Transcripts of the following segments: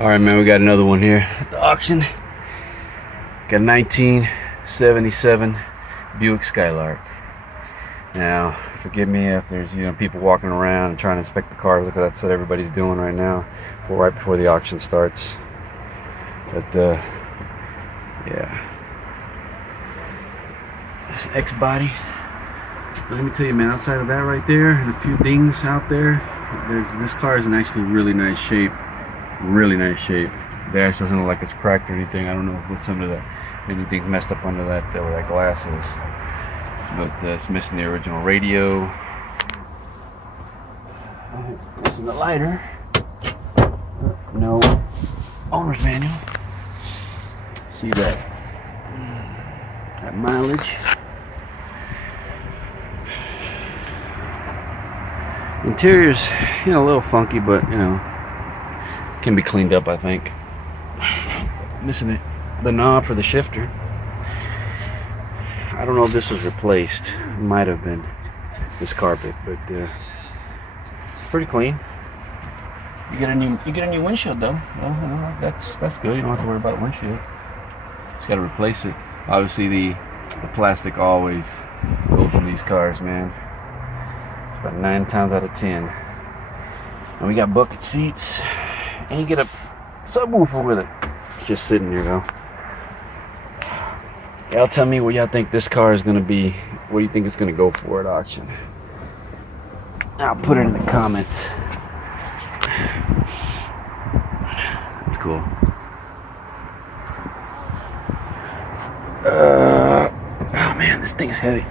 Alright, man, we got another one here at the auction. Got a 1977 Buick Skylark. Now, forgive me if there's people walking around and trying to inspect the cars, because that's what everybody's doing right now, right before the auction starts. But yeah, this X body. But let me tell you, man, outside of that right there and a few dings out there, this car is in actually really nice shape. Really nice shape. The dash doesn't look like it's cracked or anything. I don't know what's under that. Anything messed up under that where that glass is. But it's missing the original radio. Missing the lighter. No owner's manual. See that mileage. Interior's a little funky, but can be cleaned up, I think. Missing the knob for the shifter. I don't know if this was replaced. It might have been this carpet, but it's pretty clean. You get a new windshield though. Well, that's good. You don't have to worry about windshield. Just got to replace it. Obviously, the plastic always goes in these cars, man. About 9 times out of 10. And we got bucket seats, and you get a subwoofer with it. It's just sitting here though. Y'all tell me what y'all think this car is gonna be. What do you think it's gonna go for at auction? I'll put it in the comments. That's cool. Oh man, this thing is heavy.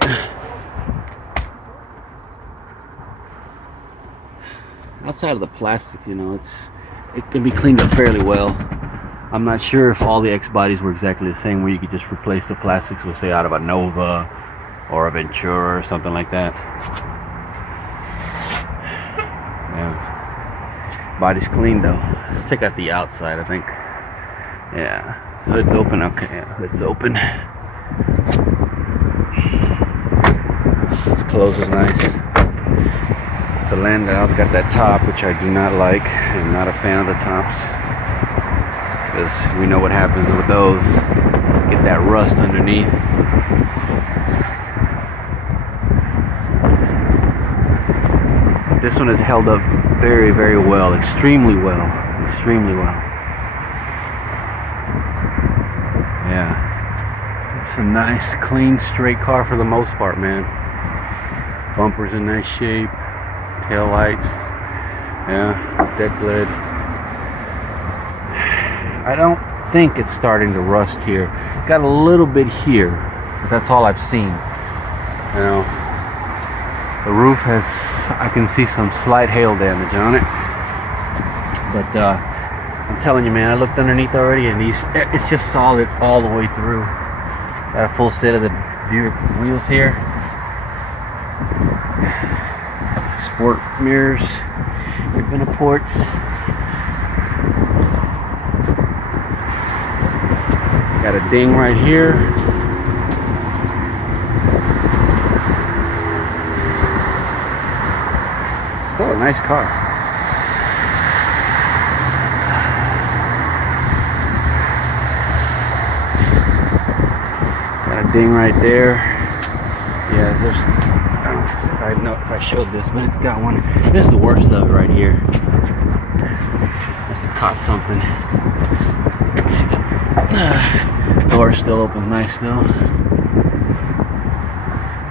Outside of the plastic, it can be cleaned up fairly well. I'm not sure if all the X bodies were exactly the same, where you could just replace the plastics with, say, out of a Nova or a Ventura or something like that. Yeah. Body's clean though. Let's check out the outside, I think. Yeah. So it's open. Okay, yeah, it's open. Closes nice. It's a Landau. It's got that top, which I do not like. I'm not a fan of the tops, because we know what happens with those. Get that rust underneath. This one has held up very, very well. Extremely well. Extremely well. Yeah. It's a nice, clean, straight car for the most part, man. Bumper's in nice shape. Tail lights. Yeah. Deck lid. I don't think it's starting to rust here. Got a little bit here, but that's all I've seen. The roof has, I can see some slight hail damage on it. But I'm telling you, man, I looked underneath already, and it's just solid all the way through. Got a full set of the Buick wheels here. Sport mirrors, infinite ports. Got a ding right here. Still a nice car. Got a ding right there. Yeah, there's, I don't know if I showed this, but it's got one. This is the worst of it right here. Must have caught something. Door's still open nice though.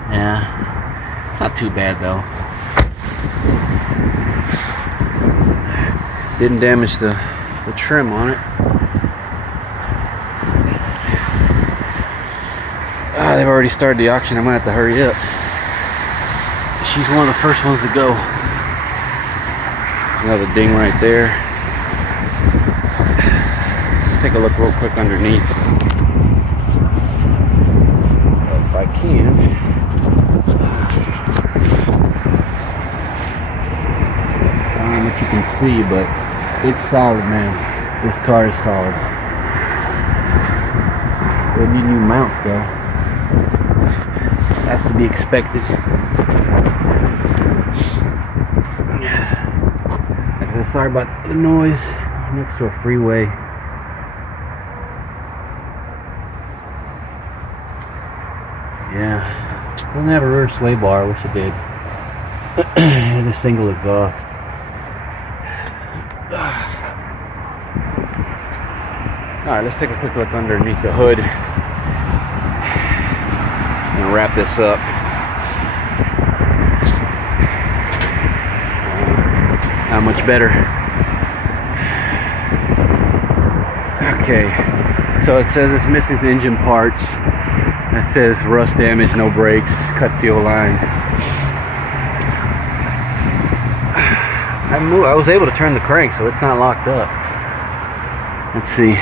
Yeah, it's not too bad though. Didn't damage the trim on it. They've already started the auction. I'm gonna have to hurry up. She's one of the first ones to go. Another ding right there. Let's take a look real quick underneath. If I can. I don't know what you can see, but it's solid, man. This car is solid. They need new mounts though. Has to be expected. Sorry about the noise. next to a freeway. Yeah, doesn't have a rear sway bar. I wish it did. And a single exhaust. Alright, let's take a quick look underneath the hood and wrap this up. Not much better. Okay, so it says it's missing engine parts. It says rust damage, no brakes, cut fuel line. I was able to turn the crank, so it's not locked up. Let's see.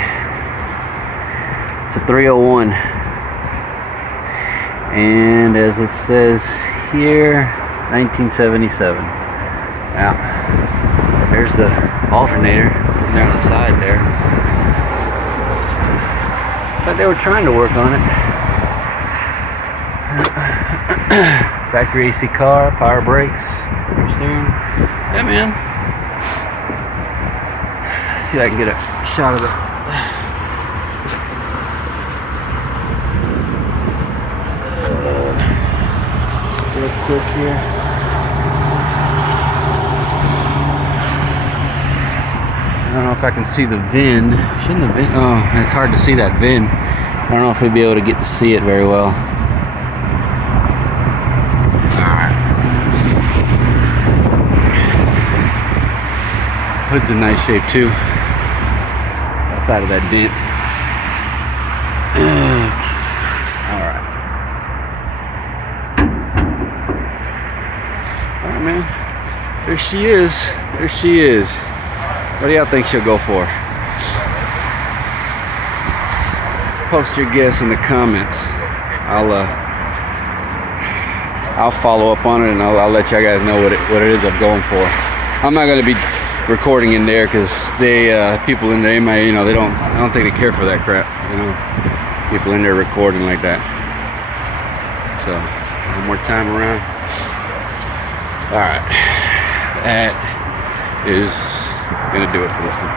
It's a 301. And as it says here, 1977. Now, there's the alternator sitting there on the side there. Looks like they were trying to work on it. Factory AC car, power brakes, steering. Yeah, man. Let's see if I can get a shot of it. Real quick here. I don't know if I can see the VIN. Shouldn't the VIN? Oh, it's hard to see that VIN. I don't know if we'd be able to get to see it very well. Hood's in nice shape too. Outside of that dent. Alright. Alright, man. There she is. There she is. What do y'all think she'll go for? Post your guess in the comments. I'll follow up on it, and I'll let you guys know what it is I'm going for. I'm not gonna be recording in there because people in there, I don't think they care for that crap, people in there recording like that. So one more time around. All right, that is gonna do it for this one.